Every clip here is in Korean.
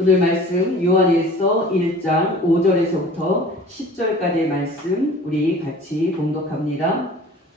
오늘 말씀 요한일서 1장 5절에서부터 10절까지의 말씀 우리 같이 봉독합니다.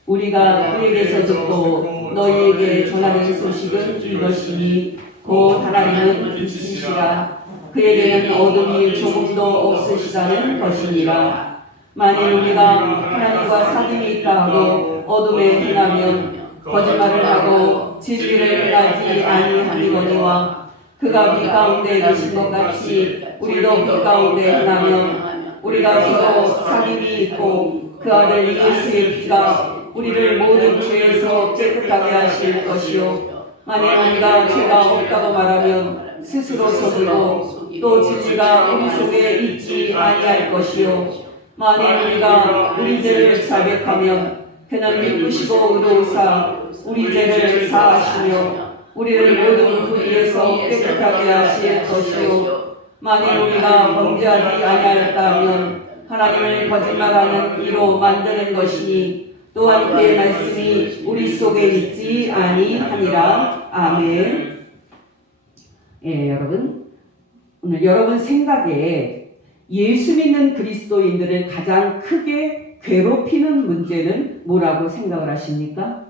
우리가 그에게서 듣고 너희에게 전하는 소식은 이것이니 곧 하나님은 빛이시라. 그에게는 어둠이 조금도 없으시다는 것이니라. 만일 우리가 하나님과 사귐이 있다 하고 어둠에 행하면 거짓말을 하고 진리를 행하지 아니하니거니와 그가 빛 가운데 계신 것 같이 우리도 빛 가운데 행하면 우리가 서로 사귐이 있고 그 아들 예수의 피가 우리를 모든 죄에서 깨끗하게 하실 것이요 만일 우리가 죄가 없다고 말하면 스스로 속이고 또 진리가 우리 속에 있지 아니할 것이요 만일 우리가 우리 죄를 자백하면 그는 믿으시고 의로우사 우리 죄를 사하시며 우리를 모든 불의에서 깨끗하게 하실 것이요 만일 우리가 범죄하지 아니하였다면 하나님을 거짓말하는 이로 만드는 것이니 또한 그의 말씀이 우리 속에 있지 아니하니라. 아멘. 여러분, 오늘 여러분 생각에 예수 믿는 그리스도인들을 가장 크게 괴롭히는 문제는 뭐라고 생각을 하십니까?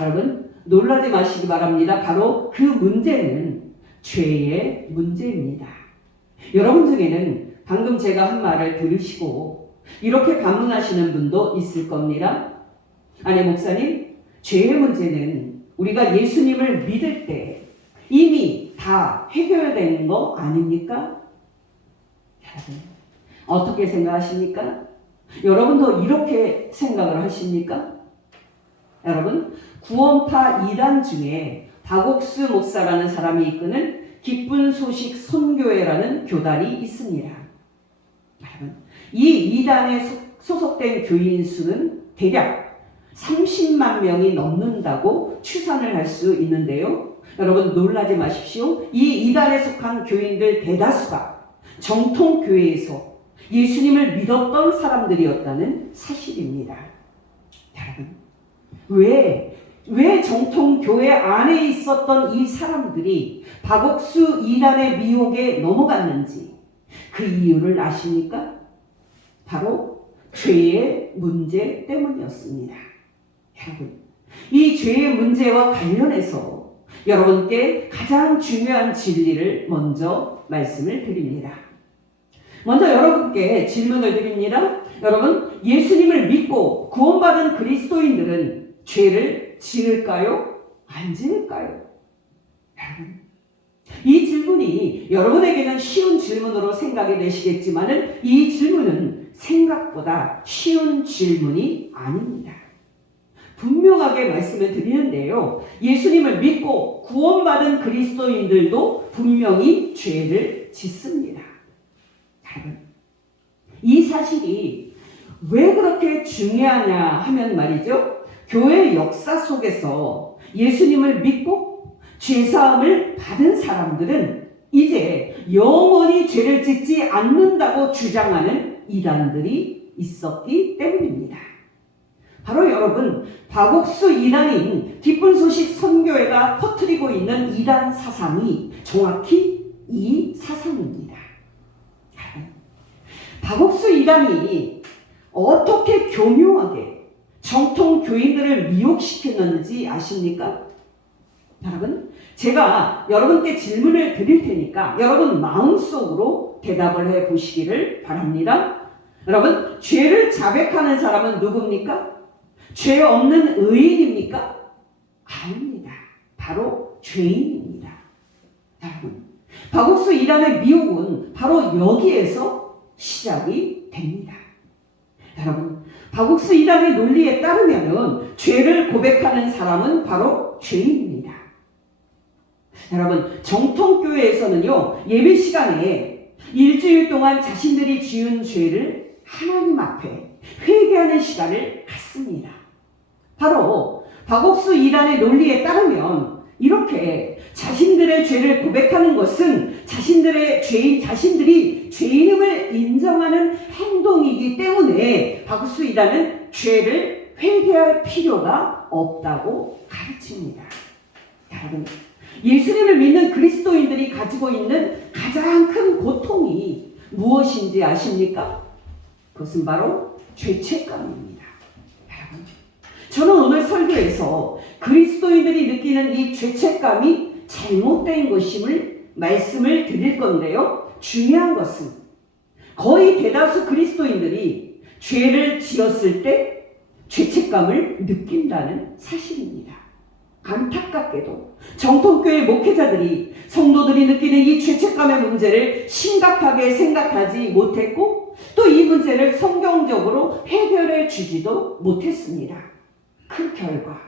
여러분 놀라지 마시기 바랍니다. 바로 그 문제는 죄의 문제입니다. 여러분 중에는 방금 제가 한 말을 들으시고 이렇게 반문하시는 분도 있을 겁니다. 아니 목사님, 죄의 문제는 우리가 예수님을 믿을 때 이미 다 해결된 거 아닙니까? 여러분 어떻게 생각하십니까? 여러분도 이렇게 생각을 하십니까? 여러분 구원파 2단 중에 박옥수 목사라는 사람이 이끄는 기쁜 소식 선교회라는 교단이 있습니다. 여러분 이 2단에 소속된 교인 수는 대략 30만 명이 넘는다고 추산을 할 수 있는데요. 여러분 놀라지 마십시오. 이 2단에 속한 교인들 대다수가 정통교회에서 예수님을 믿었던 사람들이었다는 사실입니다. 여러분 왜 정통교회 안에 있었던 이 사람들이 박옥수 2단의 미혹에 넘어갔는지 그 이유를 아십니까? 바로 죄의 문제 때문이었습니다. 여러분, 이 죄의 문제와 관련해서 여러분께 가장 중요한 진리를 먼저 말씀을 드립니다. 먼저 여러분께 질문을 드립니다. 여러분, 예수님을 믿고 구원받은 그리스도인들은 죄를 지을까요? 안 지을까요? 여러분, 이 질문이 여러분에게는 쉬운 질문으로 생각이 되시겠지만 이 질문은 생각보다 쉬운 질문이 아닙니다. 분명하게 말씀을 드리는데요. 예수님을 믿고 구원받은 그리스도인들도 분명히 죄를 짓습니다. 여러분, 이 사실이 왜 그렇게 중요하냐 하면 말이죠. 교회 역사 속에서 예수님을 믿고 죄사함을 받은 사람들은 이제 영원히 죄를 짓지 않는다고 주장하는 이단들이 있었기 때문입니다. 바로 여러분, 박옥수 이단인 기쁜 소식 선교회가 퍼뜨리고 있는 이단 사상이 정확히 이 사상입니다. 박옥수 이단이 어떻게 교묘하게 정통 교인들을 미혹시켰는지 아십니까? 여러분, 제가 여러분께 질문을 드릴 테니까 여러분 마음속으로 대답을 해 보시기를 바랍니다. 여러분, 죄를 자백하는 사람은 누굽니까? 죄 없는 의인입니까? 아닙니다. 바로 죄인입니다. 여러분, 박옥수 이단의 미혹은 바로 여기에서 시작이 됩니다. 여러분, 박옥수 이단의 논리에 따르면 죄를 고백하는 사람은 바로 죄인입니다. 여러분, 정통교회에서는요, 예배 시간에 일주일 동안 자신들이 지은 죄를 하나님 앞에 회개하는 시간을 갖습니다. 바로 박옥수 이단의 논리에 따르면 이렇게 자신들의 죄를 고백하는 것은 자신들이 죄인임을 인정하는 행동이기 때문에 박옥수 이단은 죄를 회개할 필요가 없다고 가르칩니다. 여러분, 예수님을 믿는 그리스도인들이 가지고 있는 가장 큰 고통이 무엇인지 아십니까? 그것은 바로 죄책감입니다. 여러분, 저는 오늘 설교에서 그리스도인들이 느끼는 이 죄책감이 잘못된 것임을 말씀을 드릴 건데요. 중요한 것은 거의 대다수 그리스도인들이 죄를 지었을 때 죄책감을 느낀다는 사실입니다. 안타깝게도 정통교회 목회자들이 성도들이 느끼는 이 죄책감의 문제를 심각하게 생각하지 못했고 또 이 문제를 성경적으로 해결해 주지도 못했습니다. 그 결과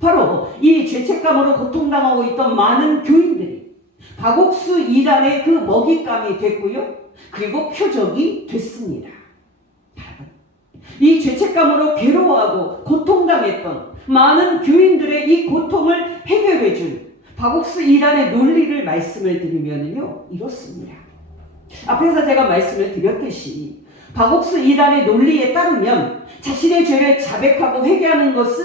바로 이 죄책감으로 고통당하고 있던 많은 교인들이 박옥수 이단의 그 먹잇감이 됐고요. 그리고 표적이 됐습니다. 이 죄책감으로 괴로워하고 고통당했던 많은 교인들의 이 고통을 해결해 준 박옥수 이단의 논리를 말씀을 드리면요, 이렇습니다. 앞에서 제가 말씀을 드렸듯이 박옥수 이단의 논리에 따르면 자신의 죄를 자백하고 회개하는 것은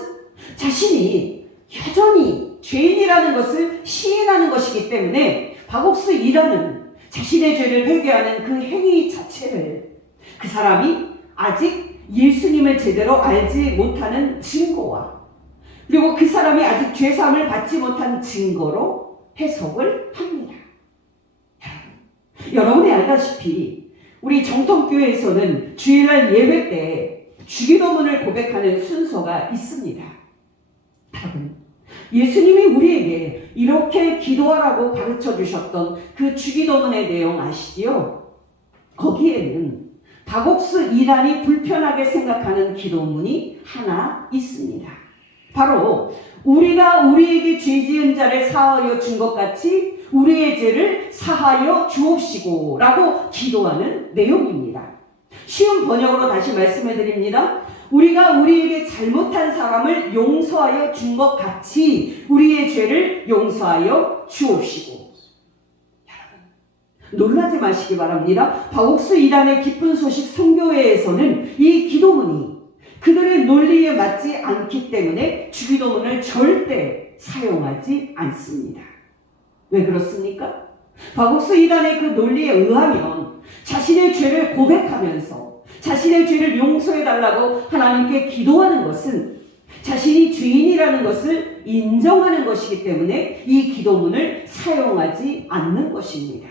자신이 여전히 죄인이라는 것을 시인하는 것이기 때문에 박옥수 이단은 자신의 죄를 회개하는 그 행위 자체를 그 사람이 아직 예수님을 제대로 알지 못하는 증거와 그리고 그 사람이 아직 죄사함을 받지 못한 증거로 해석을 합니다. 여러분이 알다시피 우리 정통교회에서는 주일날 예배 때 주기도문을 고백하는 순서가 있습니다. 여러분, 예수님이 우리에게 이렇게 기도하라고 가르쳐 주셨던 그 주기도문의 내용 아시지요? 거기에는 박옥수 이단이 불편하게 생각하는 기도문이 하나 있습니다. 바로 우리가 우리에게 죄 지은 자를 사하여 준 것 같이 우리의 죄를 사하여 주옵시고 라고 기도하는 내용입니다. 쉬운 번역으로 다시 말씀해 드립니다. 우리가 우리에게 잘못한 사람을 용서하여 준 것 같이 우리의 죄를 용서하여 주옵시고. 놀라지 마시기 바랍니다. 박옥수 이단의 깊은 소식 선교회에서는 이 기도문이 그들의 논리에 맞지 않기 때문에 주기도문을 절대 사용하지 않습니다. 왜 그렇습니까? 박옥수 이단의 그 논리에 의하면 자신의 죄를 고백하면서 자신의 죄를 용서해달라고 하나님께 기도하는 것은 자신이 죄인이라는 것을 인정하는 것이기 때문에 이 기도문을 사용하지 않는 것입니다.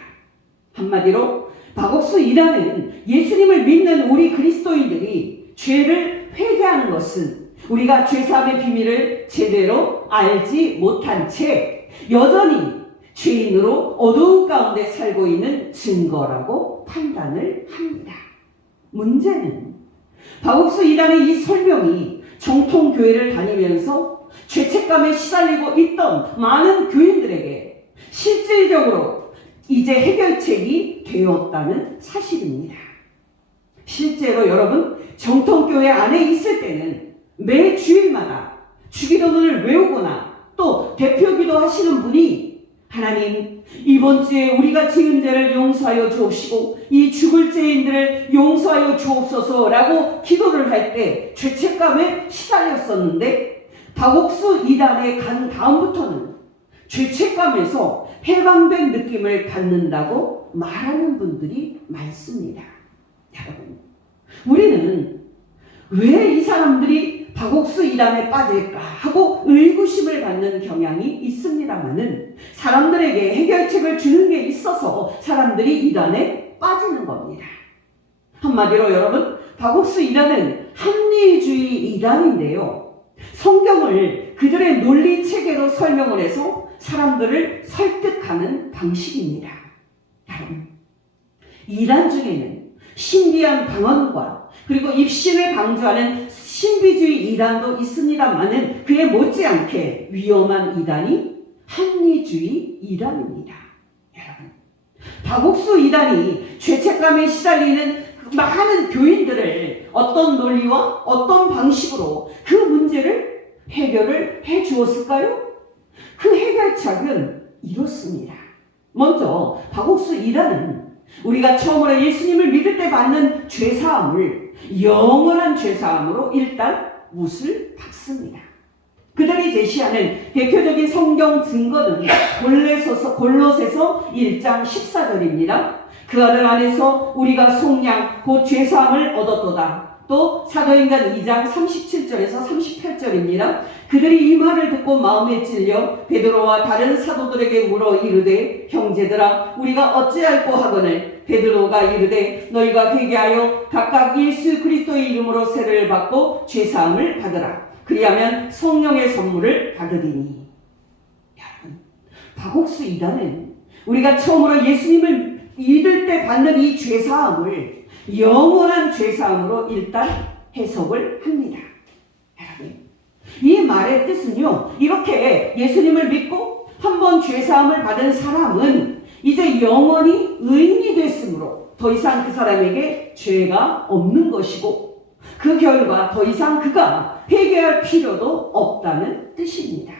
한마디로 박옥수 이단은 예수님을 믿는 우리 그리스도인들이 죄를 회개하는 것은 우리가 죄사함의 비밀을 제대로 알지 못한 채 여전히 죄인으로 어두운 가운데 살고 있는 증거라고 판단을 합니다. 문제는 박옥수 이단의 이 설명이 정통교회를 다니면서 죄책감에 시달리고 있던 많은 교인들에게 실질적으로 이제 해결책이 되었다는 사실입니다. 실제로 여러분 정통교회 안에 있을 때는 매 주일마다 주기도문을 외우거나 또 대표기도 하시는 분이 하나님 이번 주에 우리가 지은 죄를 용서하여 주옵시고 이 죽을 죄인들을 용서하여 주옵소서라고 기도를 할 때 죄책감에 시달렸었는데 박옥수 이단에 간 다음부터는 죄책감에서 해방된 느낌을 받는다고 말하는 분들이 많습니다. 여러분, 우리는 왜 이 사람들이 박옥수 이단에 빠질까 하고 의구심을 갖는 경향이 있습니다만은 사람들에게 해결책을 주는 게 있어서 사람들이 이단에 빠지는 겁니다. 한마디로 여러분, 박옥수 이단은 합리주의 이단인데요. 성경을 그들의 논리 체계로 설명을 해서 사람들을 설득하는 방식입니다. 여러분, 이단 중에는 신비한 방언과 그리고 입신을 강조하는 신비주의 이단도 있습니다만은 그에 못지않게 위험한 이단이 합리주의 이단입니다. 여러분, 박옥수 이단이 죄책감에 시달리는 많은 교인들을 어떤 논리와 어떤 방식으로 그 문제를 해결을 해 주었을까요? 그 해결책은 이렇습니다. 먼저 박옥수 이단은 우리가 처음으로 예수님을 믿을 때 받는 죄사함을 영원한 죄사함으로 일단 못을 박습니다. 그들이 제시하는 대표적인 성경 증거는 골로새서 1장 14절입니다. 그 아들 안에서 우리가 속량 곧 죄사함을 얻었도다. 또 사도행전 2장 37절에서 38절입니다. 그들이 이 말을 듣고 마음에 찔려 베드로와 다른 사도들에게 물어 이르되 형제들아 우리가 어찌할꼬 하거늘 베드로가 이르되 너희가 회개하여 각각 예수 그리스도의 이름으로 세례를 받고 죄사함을 받으라. 그리하면 성령의 선물을 받으리니. 여러분, 박옥수 이단은 우리가 처음으로 예수님을 믿을 때 받는 이 죄사함을 영원한 죄사함으로 일단 해석을 합니다. 여러분, 이 말의 뜻은요, 이렇게 예수님을 믿고 한번 죄사함을 받은 사람은 이제 영원히 의인이 됐으므로 더 이상 그 사람에게 죄가 없는 것이고 그 결과 더 이상 그가 회개할 필요도 없다는 뜻입니다.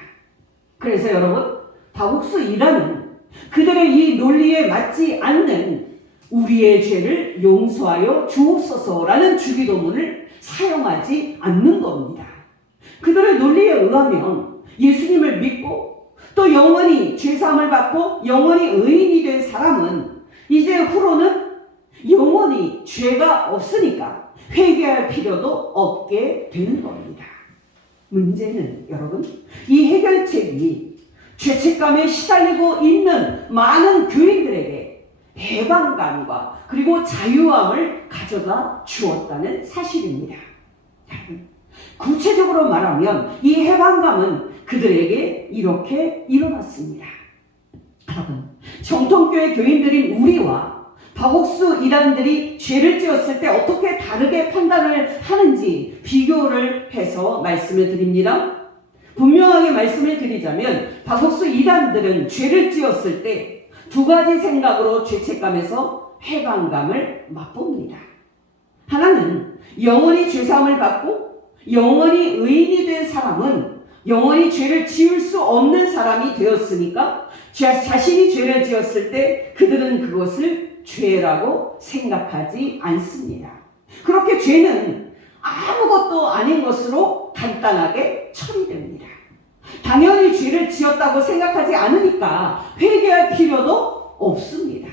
그래서 여러분, 박옥수 이단은 그들의 이 논리에 맞지 않는 우리의 죄를 용서하여 주옵소서라는 주기도문을 사용하지 않는 겁니다. 그들의 논리에 의하면 예수님을 믿고 또 영원히 죄사함을 받고 영원히 의인이 된 사람은 이제 후로는 영원히 죄가 없으니까 회개할 필요도 없게 되는 겁니다. 문제는 여러분, 이 해결책이 죄책감에 시달리고 있는 많은 교인들에게 해방감과 그리고 자유함을 가져다 주었다는 사실입니다. 구체적으로 말하면 이 해방감은 그들에게 이렇게 일어났습니다. 여러분, 정통교회 교인들인 우리와 박옥수 이단들이 죄를 지었을 때 어떻게 다르게 판단을 하는지 비교를 해서 말씀을 드립니다. 분명하게 말씀을 드리자면 박옥수 이단들은 죄를 지었을 때 두 가지 생각으로 죄책감에서 해방감을 맛봅니다. 하나는 영원히 죄사함을 받고 영원히 의인이 된 사람은 영원히 죄를 지을 수 없는 사람이 되었으니까 자신이 죄를 지었을 때 그들은 그것을 죄라고 생각하지 않습니다. 그렇게 죄는 아무것도 아닌 것으로 간단하게 처리됩니다. 당연히 죄를 지었다고 생각하지 않으니까 회개할 필요도 없습니다.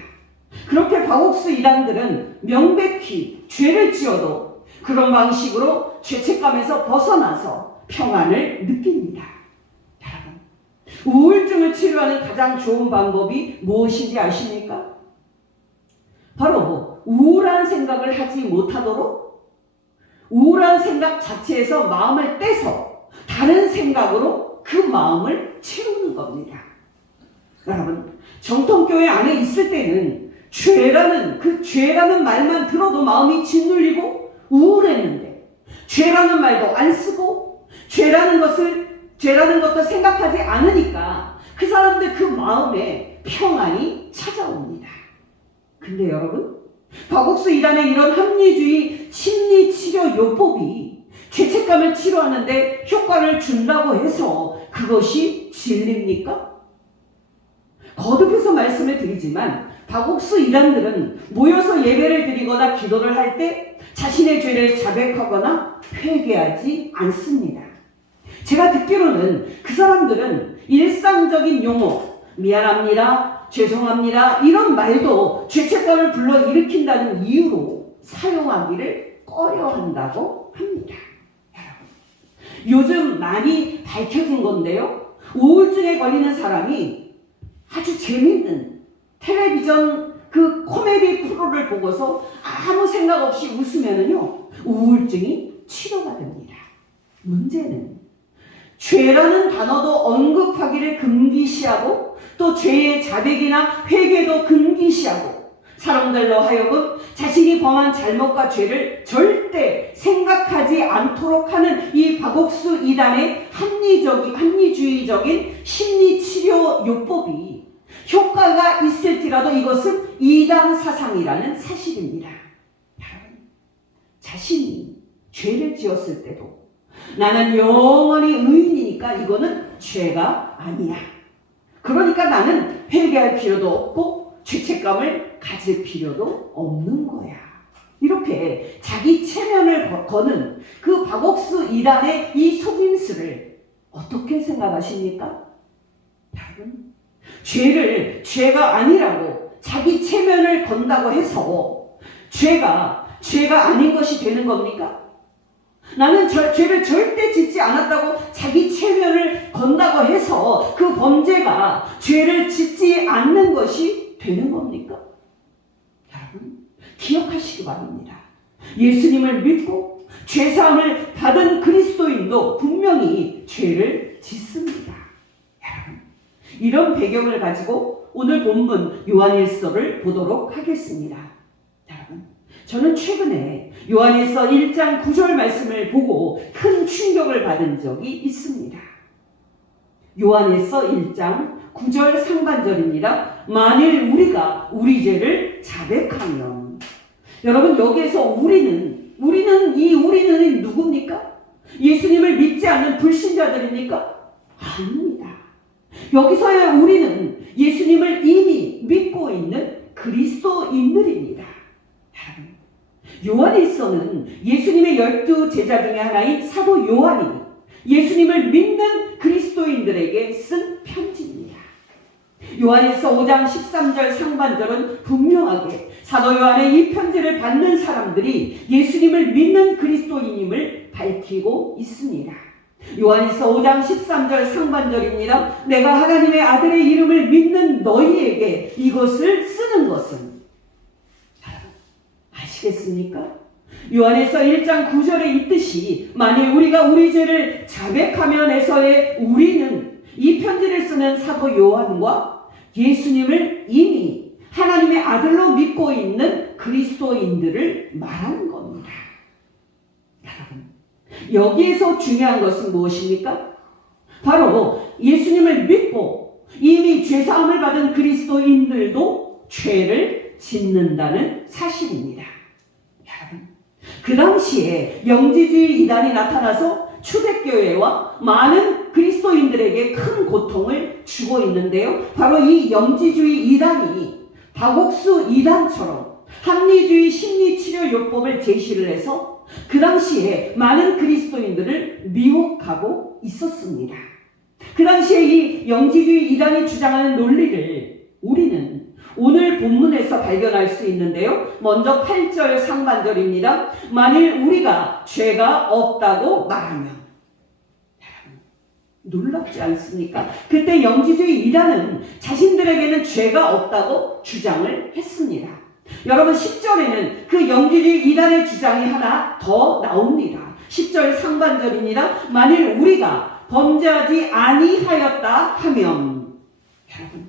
그렇게 박옥수 이단들은 명백히 죄를 지어도 그런 방식으로 죄책감에서 벗어나서 평안을 느낍니다. 여러분, 우울증을 치료하는 가장 좋은 방법이 무엇인지 아십니까? 바로 우울한 생각을 하지 못하도록 우울한 생각 자체에서 마음을 떼서 다른 생각으로 그 마음을 채우는 겁니다. 여러분, 정통교회 안에 있을 때는 죄라는 말만 들어도 마음이 짓눌리고 우울했는데 죄라는 말도 안 쓰고 죄라는 것도 생각하지 않으니까 그 사람들 그 마음에 평안이 찾아옵니다. 근데 여러분, 박옥수 이단의 이런 합리주의 심리치료 요법이 죄책감을 치료하는데 효과를 준다고 해서 그것이 진리입니까? 거듭해서 말씀을 드리지만 박옥수 이단들은 모여서 예배를 드리거나 기도를 할 때 자신의 죄를 자백하거나 회개하지 않습니다. 제가 듣기로는 그 사람들은 일상적인 용어, 미안합니다, 죄송합니다 이런 말도 죄책감을 불러일으킨다는 이유로 사용하기를 꺼려한다고 합니다. 요즘 많이 밝혀진 건데요, 우울증에 걸리는 사람이 아주 재밌는 텔레비전 그 코미디 프로를 보고서 아무 생각 없이 웃으면은요 우울증이 치료가 됩니다. 문제는 죄라는 단어도 언급하기를 금기시하고 또 죄의 자백이나 회개도 금기시하고 사람들로 하여금 자신이 범한 잘못과 죄를 절대 생각하지 않도록 하는 이 박옥수 이단의 합리주의적인 심리치료 요법이 효과가 있을지라도 이것은 이단 사상이라는 사실입니다. 여러분, 자신이 죄를 지었을 때도 나는 영원히 의인이니까 이거는 죄가 아니야. 그러니까 나는 회개할 필요도 없고 죄책감을 가질 필요도 없는 거야. 이렇게 자기 체면을 거는 그 박옥수 이단의 이 속임수를 어떻게 생각하십니까? 여러분, 죄가 아니라고 자기 체면을 건다고 해서 죄가 아닌 것이 되는 겁니까? 나는 죄를 절대 짓지 않았다고 자기 체면을 건다고 해서 그 범죄가 죄를 짓지 않는 것이 되는 겁니까? 여러분, 기억하시기 바랍니다. 예수님을 믿고 죄사함을 받은 그리스도인도 분명히 죄를 짓습니다. 여러분, 이런 배경을 가지고 오늘 본문 요한일서를 보도록 하겠습니다. 여러분, 저는 최근에 요한일서 1장 9절 말씀을 보고 큰 충격을 받은 적이 있습니다. 요한일서 1장 9절 상반절입니다. 만일 우리가 우리 죄를 자백하면, 여러분, 여기에서 우리는 누굽니까? 예수님을 믿지 않는 불신자들입니까? 아닙니다. 여기서의 우리는 예수님을 이미 믿고 있는 그리스도인들입니다. 요한일서는 예수님의 12 제자 중에 하나인 사도 요한이 예수님을 믿는 그리스도인들에게 쓴 편지입니다. 요한일서 5장 13절 상반절은 분명하게 사도 요한의 이 편지를 받는 사람들이 예수님을 믿는 그리스도인임을 밝히고 있습니다. 요한일서 5장 13절 상반절입니다. 내가 하나님의 아들의 이름을 믿는 너희에게 이것을 쓰는 것은, 아시겠습니까? 요한일서 1장 9절에 있듯이 만일 우리가 우리 죄를 자백하면에서의 우리는 이 편지를 쓰는 사도 요한과 예수님을 이미 하나님의 아들로 믿고 있는 그리스도인들을 말하는 겁니다. 여러분, 여기에서 중요한 것은 무엇입니까? 바로 예수님을 믿고 이미 죄사함을 받은 그리스도인들도 죄를 짓는다는 사실입니다. 여러분, 그 당시에 영지주의 이단이 나타나서 초대교회와 많은 그리스도인들에게 큰 고통을 주고 있는데요. 바로 이 영지주의 이단이 박옥수 이단처럼 합리주의 심리치료요법을 제시를 해서 그 당시에 많은 그리스도인들을 미혹하고 있었습니다. 그 당시에 이 영지주의 이단이 주장하는 논리를 우리는 오늘 본문에서 발견할 수 있는데요. 먼저 8절 상반절입니다. 만일 우리가 죄가 없다고 말하면, 놀랍지 않습니까? 그때 영지주의 이단은 자신들에게는 죄가 없다고 주장을 했습니다. 여러분, 10절에는 그 영지주의 이단의 주장이 하나 더 나옵니다. 10절 상반절입니다. 만일 우리가 범죄하지 아니하였다 하면, 여러분,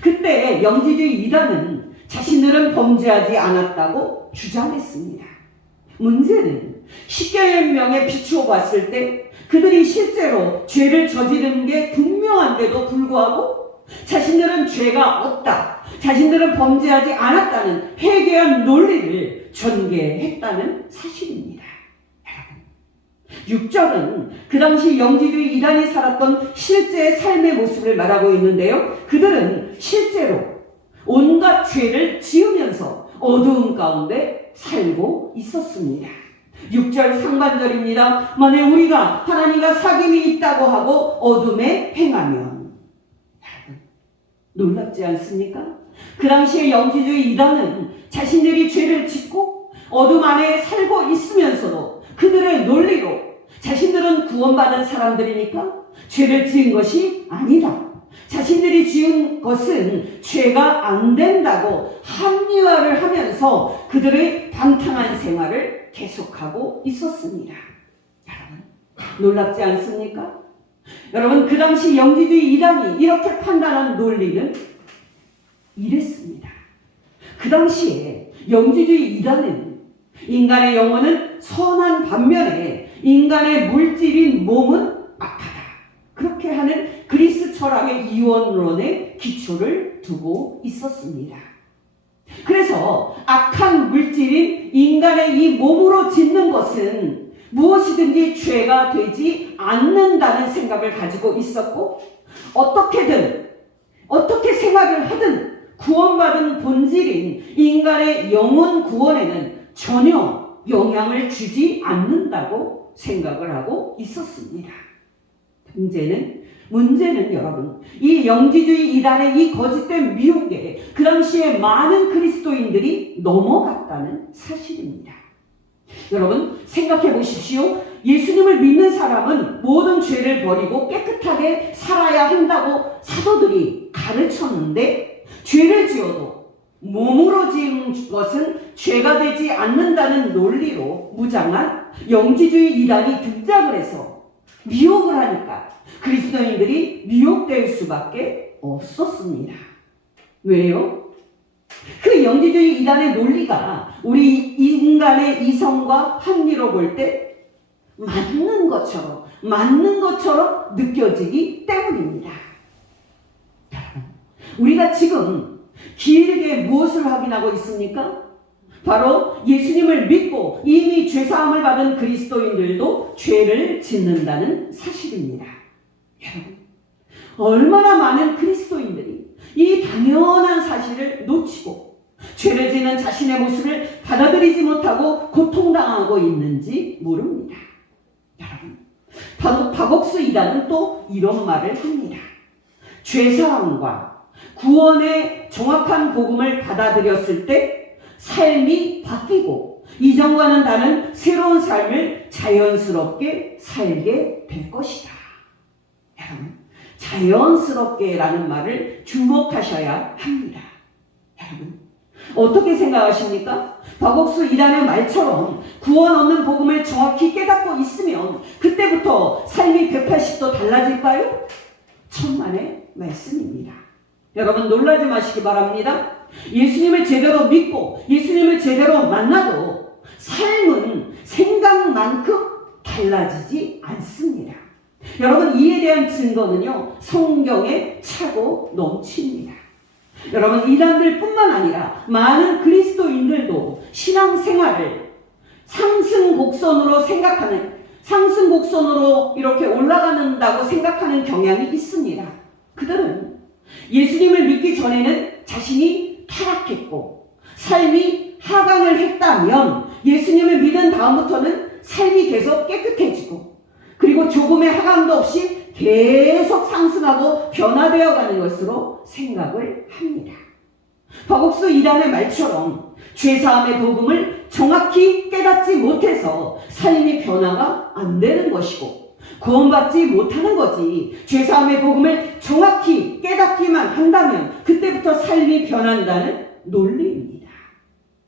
그때 영지주의 이단은 자신들은 범죄하지 않았다고 주장했습니다. 문제는 십계명에 비추어 봤을 때 그들이 실제로 죄를 저지른 게 분명한데도 불구하고 자신들은 죄가 없다, 자신들은 범죄하지 않았다는 회개한 논리를 전개했다는 사실입니다. 6절은 그 당시 영지주의 이단이 살았던 실제 삶의 모습을 말하고 있는데요. 그들은 실제로 온갖 죄를 지으면서 어두움 가운데 살고 있었습니다. 6절 상반절입니다. 만일 우리가 하나님과 사귐이 있다고 하고 어둠에 행하면, 놀랍지 않습니까? 그 당시에 영지주의 이단은 자신들이 죄를 짓고 어둠 안에 살고 있으면서도 그들의 논리로 자신들은 구원받은 사람들이니까 죄를 지은 것이 아니다, 자신들이 지은 것은 죄가 안 된다고 합리화를 하면서 그들의 방탕한 생활을 계속하고 있었습니다. 여러분, 놀랍지 않습니까? 여러분, 그 당시 영지주의 이단이 이렇게 판단한 논리는 이랬습니다. 그 당시에 영지주의 이단은 인간의 영혼은 선한 반면에 인간의 물질인 몸은 악하다, 그렇게 하는 그리스 철학의 이원론에 기초를 두고 있었습니다. 그래서 악한 물질인 인간의 이 몸으로 짓는 것은 무엇이든지 죄가 되지 않는다는 생각을 가지고 있었고, 어떻게 생각을 하든 구원받은 본질인 인간의 영혼 구원에는 전혀 영향을 주지 않는다고 생각을 하고 있었습니다. 문제는 여러분, 이 영지주의 이단의 이 거짓된 미혹에 그 당시에 많은 그리스도인들이 넘어갔다는 사실입니다. 여러분 생각해 보십시오. 예수님을 믿는 사람은 모든 죄를 버리고 깨끗하게 살아야 한다고 사도들이 가르쳤는데, 죄를 지어도 몸으로 지은 것은 죄가 되지 않는다는 논리로 무장한 영지주의 이단이 등장을 해서 미혹을 하니까 그리스도인들이 미혹될 수밖에 없었습니다. 왜요? 그 영지주의 이단의 논리가 우리 인간의 이성과 합리로 볼 때 맞는 것처럼 느껴지기 때문입니다. 우리가 지금 길게 무엇을 확인하고 있습니까? 바로 예수님을 믿고 이미 죄사함을 받은 그리스도인들도 죄를 짓는다는 사실입니다. 여러분, 얼마나 많은 그리스도인들이 이 당연한 사실을 놓치고 죄를 짓는 자신의 모습을 받아들이지 못하고 고통당하고 있는지 모릅니다. 여러분, 박옥수 이단은 또 이런 말을 합니다. 죄사함과 구원의 정확한 복음을 받아들였을 때 삶이 바뀌고 이전과는 다른 새로운 삶을 자연스럽게 살게 될 것이다. 여러분, 자연스럽게라는 말을 주목하셔야 합니다. 여러분, 어떻게 생각하십니까? 박옥수 이단의 말처럼 구원 얻는 복음을 정확히 깨닫고 있으면 그때부터 삶이 180도 달라질까요? 천만의 말씀입니다. 여러분, 놀라지 마시기 바랍니다. 예수님을 제대로 믿고 예수님을 제대로 만나도 삶은 생각만큼 달라지지 않습니다. 여러분, 이에 대한 증거는요, 성경에 차고 넘칩니다. 여러분, 이단들 뿐만 아니라 많은 그리스도인들도 신앙생활을 상승곡선으로 이렇게 올라간다고 생각하는 경향이 있습니다. 그들은 예수님을 믿기 전에는 자신이 타락했고 삶이 하강을 했다면 예수님을 믿은 다음부터는 삶이 계속 깨끗해지고 그리고 조금의 하강도 없이 계속 상승하고 변화되어 가는 것으로 생각을 합니다. 박옥수 이단의 말처럼 죄사함의 복음을 정확히 깨닫지 못해서 삶이 변화가 안 되는 것이고 구원받지 못하는 거지, 죄사함의 복음을 정확히 깨닫기만 한다면 그때부터 삶이 변한다는 논리입니다.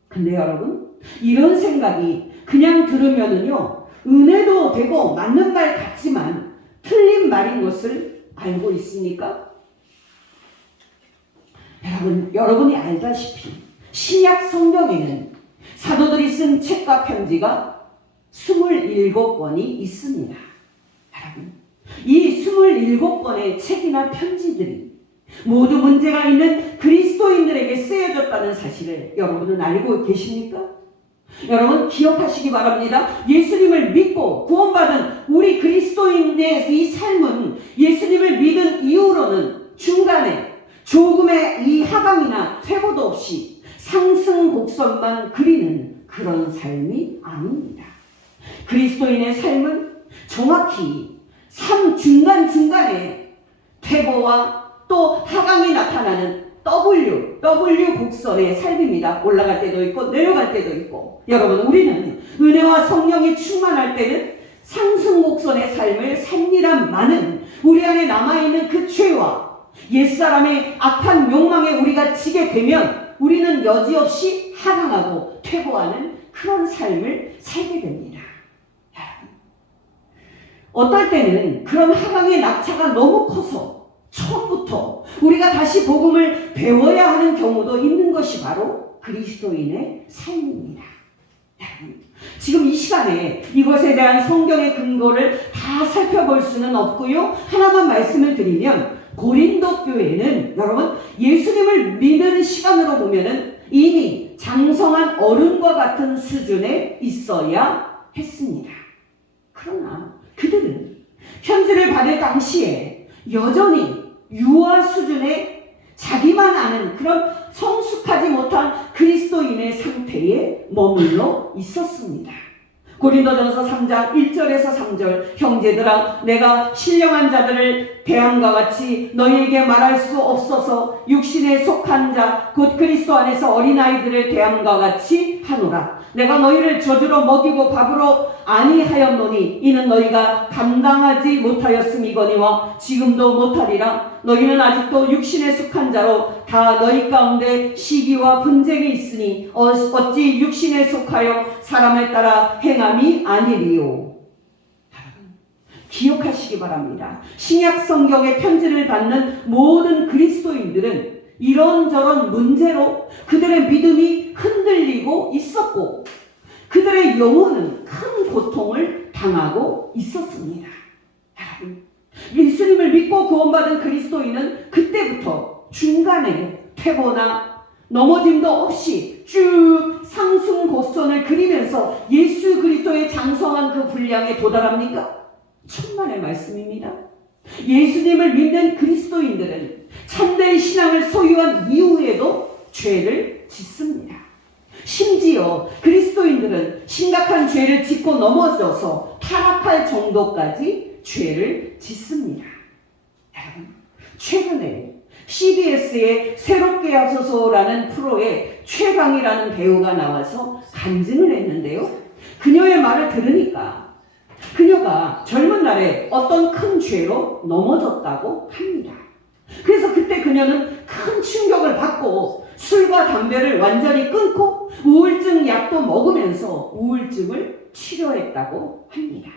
근데 여러분, 이런 생각이 그냥 들으면은요, 은혜도 되고 맞는 말 같지만 틀린 말인 것을 알고 있습니까? 여러분이 알다시피 신약 성경에는 사도들이 쓴 책과 편지가 27권이 있습니다. 여러분, 이 27권의 책이나 편지들이 모두 문제가 있는 그리스도인들에게 쓰여졌다는 사실을 여러분은 알고 계십니까? 여러분, 기억하시기 바랍니다. 예수님을 믿고 구원받은 우리 그리스도인의 이 삶은 예수님을 믿은 이후로는 중간에 조금의 이 하강이나 퇴보도 없이 상승 곡선만 그리는 그런 삶이 아닙니다. 그리스도인의 삶은 정확히 중간중간에 퇴보와 또 하강이 나타나는 W 곡선의 삶입니다. 올라갈 때도 있고 내려갈 때도 있고. 여러분, 우리는 은혜와 성령이 충만할 때는 상승 곡선의 삶을 삽니다마는 우리 안에 남아있는 그 죄와 옛사람의 악한 욕망에 우리가 지게 되면 우리는 여지없이 하강하고 퇴보하는 그런 삶을 살게 됩니다. 어떨 때는 그런 하강의 낙차가 너무 커서 처음부터 우리가 다시 복음을 배워야 하는 경우도 있는 것이 바로 그리스도인의 삶입니다. 지금 이 시간에 이것에 대한 성경의 근거를 다 살펴볼 수는 없고요. 하나만 말씀을 드리면 고린도 교회는 여러분 예수님을 믿은 시간으로 보면은 이미 장성한 어른과 같은 수준에 있어야 했습니다. 그러나 그들은 편지를 받을 당시에 여전히 유아 수준의 자기만 아는 그런 성숙하지 못한 그리스도인의 상태에 머물러 있었습니다. 고린도전서 3장 1절에서 3절 형제들아 내가 신령한 자들을 대함과 같이 너희에게 말할 수 없어서 육신에 속한 자 곧 그리스도 안에서 어린아이들을 대함과 같이 하노라. 내가 너희를 젖으로 먹이고 밥으로 아니하였노니 이는 너희가 감당하지 못하였음이거니와 지금도 못하리라. 너희는 아직도 육신에 속한 자로 다 너희 가운데 시기와 분쟁이 있으니 어찌 육신에 속하여 사람을 따라 행함이 아니리요. 기억하시기 바랍니다. 신약 성경의 편지를 받는 모든 그리스도인들은 이런저런 문제로 그들의 믿음이 흔들리고 있었고 그들의 영혼은 큰 고통을 당하고 있었습니다. 여러분, 예수님을 믿고 구원받은 그리스도인은 그때부터 중간에 퇴보나 넘어짐도 없이 쭉 상승 곡선을 그리면서 예수 그리스도의 장성한 그 분량에 도달합니까? 천만의 말씀입니다. 예수님을 믿는 그리스도인들은 참된 신앙을 소유한 이후에도 죄를 짓습니다. 심지어 그리스도인들은 심각한 죄를 짓고 넘어져서 타락할 정도까지 죄를 짓습니다. 여러분, 최근에 CBS의 새롭게 하소서라는 프로에 최강이라는 배우가 나와서 간증을 했는데요. 그녀의 말을 들으니까 그녀가 젊은 날에 어떤 큰 죄로 넘어졌다고 합니다. 그래서 그때 그녀는 큰 충격을 받고 술과 담배를 완전히 끊고 우울증 약도 먹으면서 우울증을 치료했다고 합니다.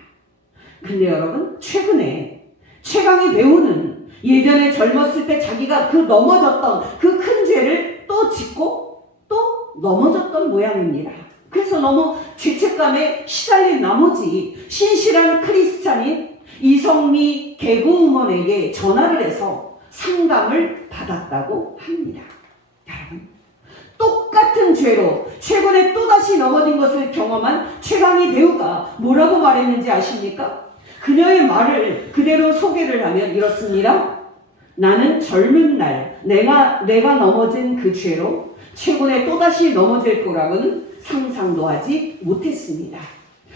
근데 여러분, 최근에 최강의 배우는 예전에 젊었을 때 자기가 그 넘어졌던 그 큰 죄를 또 짓고 또 넘어졌던 모양입니다. 그래서 너무 죄책감에 시달린 나머지 신실한 크리스찬인 이성미 개그우먼에게 전화를 해서 상담을 받았다고 합니다. 여러분, 똑같은 죄로 최근에 또다시 넘어진 것을 경험한 최강희 배우가 뭐라고 말했는지 아십니까? 그녀의 말을 그대로 소개를 하면 이렇습니다. 나는 젊은 날 내가 넘어진 그 죄로 최근에 또다시 넘어질 거라고는 상상도 하지 못했습니다.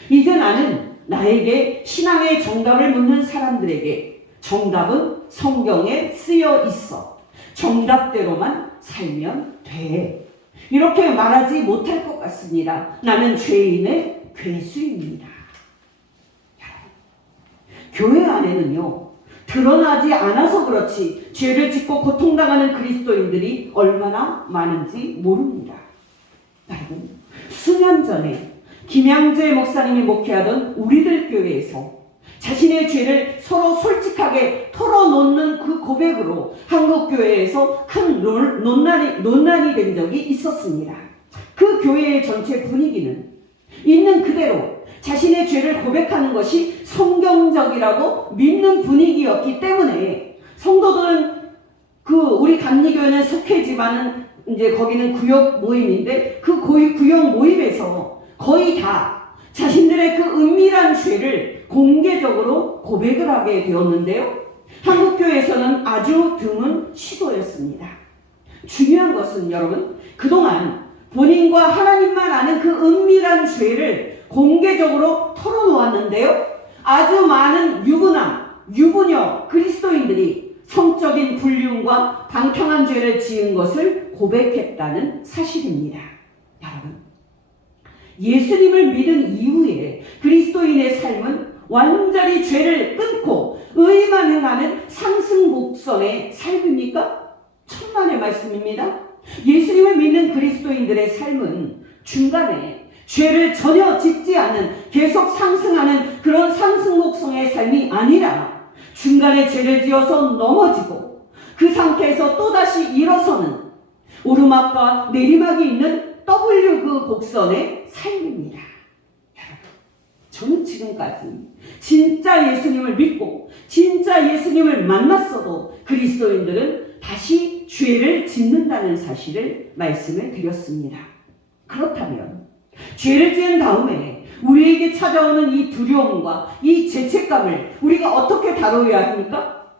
이제 나는 나에게 신앙의 정답을 묻는 사람들에게 정답은 성경에 쓰여 있어. 정답대로만 살면 돼. 이렇게 말하지 못할 것 같습니다. 나는 죄인의 괴수입니다. 교회 안에는요, 드러나지 않아서 그렇지 죄를 짓고 고통당하는 그리스도인들이 얼마나 많은지 모릅니다. 여러분, 수년 전에 김양재 목사님이 목회하던 우리들 교회에서 자신의 죄를 서로 솔직하게 털어놓는 그 고백으로 한국교회에서 큰 논란이 된 적이 있었습니다. 그 교회의 전체 분위기는 있는 그대로 자신의 죄를 고백하는 것이 성경적이라고 믿는 분위기였기 때문에 성도들은 우리 감리교회는 속회지만은 이제 거기는 구역 모임인데 그 구역 모임에서 거의 다 자신들의 그 은밀한 죄를 공개적으로 고백을 하게 되었는데요. 한국교회에서는 아주 드문 시도였습니다. 중요한 것은 여러분, 그동안 본인과 하나님만 아는 그 은밀한 죄를 공개적으로 털어놓았는데요. 아주 많은 유부녀 그리스도인들이 성적인 불륜과 방탕한 죄를 지은 것을 고백했다는 사실입니다. 여러분, 예수님을 믿은 이후에 그리스도인의 삶은 완전히 죄를 끊고 의만 행하는 상승곡선의 삶입니까? 천만의 말씀입니다. 예수님을 믿는 그리스도인들의 삶은 중간에 죄를 전혀 짓지 않는 계속 상승하는 그런 상승곡선의 삶이 아니라 중간에 죄를 지어서 넘어지고 그 상태에서 또다시 일어서는 오르막과 내리막이 있는 W 그 곡선의 삶입니다. 여러분, 저는 지금까지 진짜 예수님을 믿고 진짜 예수님을 만났어도 그리스도인들은 다시 죄를 짓는다는 사실을 말씀을 드렸습니다. 그렇다면 죄를 지은 다음에 우리에게 찾아오는 이 두려움과 이 죄책감을 우리가 어떻게 다뤄야 합니까?